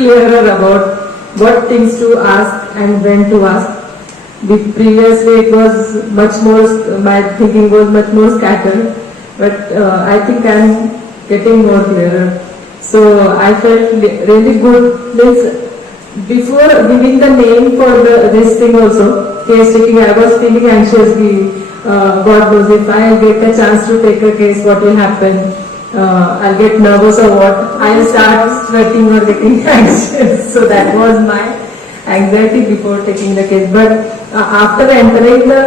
clearer about what things to ask and when to ask. Previously it was much more, my thinking was much more scattered, but I think I am getting more clearer. So I felt really good. Before giving the name for this thing also, case taking, I was feeling anxiously. God knows if I get a chance to take a case, what will happen? I'll get nervous or what? I'll start sweating or getting anxious. So that was my anxiety before taking the case. But after entering the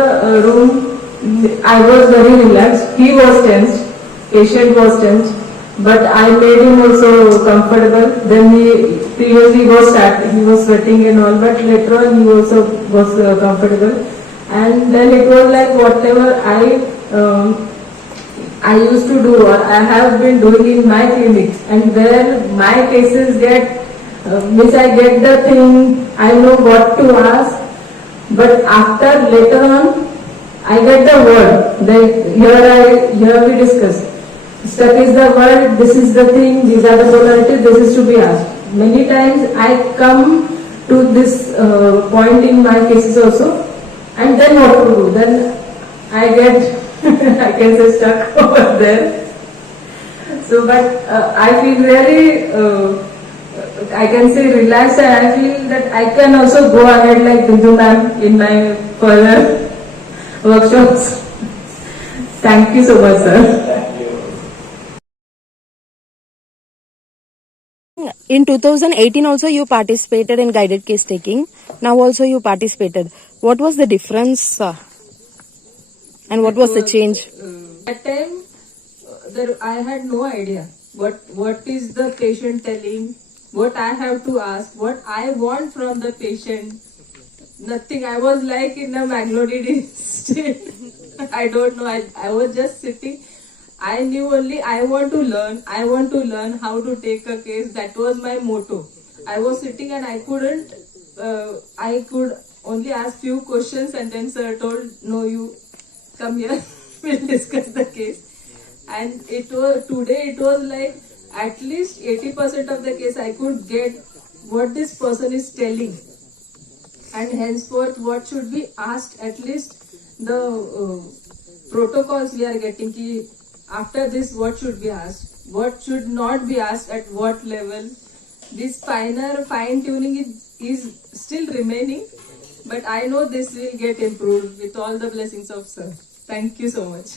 room, I was very relaxed. He was tensed, patient was tensed, but I made him also comfortable. Then previously he was sweating and all, but later on he also was comfortable. And then it was like whatever I used to do or I have been doing in my clinics, and where my cases get, I get the thing, I know what to ask, but after later on, I get the word. Here we discuss. Stuck is the word, this is the thing, these are the polarities, this is to be asked. Many times I come to this point in my cases also, and then what to do? Then I get, I can say, stuck over there. So, but I feel really, I can say relaxed, and I feel that I can also go ahead like Bindu ma'am in my further workshops. Thank you so much, sir. In 2018 also you participated in guided case taking. Now also you participated. What was the difference and what was the change? At that time, I had no idea what is the patient telling, what I have to ask, what I want from the patient. Nothing. I was like in a Mangalore state. I don't know. I was just sitting. I knew only I want to learn. I want to learn how to take a case. That was my motto. I was sitting and I couldn't. I could only ask few questions, and then sir told, "No, you come here. We'll discuss the case." And it was today. It was like at least 80% of the case I could get what this person is telling, and henceforth what should be asked. At least the protocols we are getting. After this, what should be asked? What should not be asked at what level? This fine tuning is still remaining, but I know this will get improved with all the blessings of sir. Thank you so much.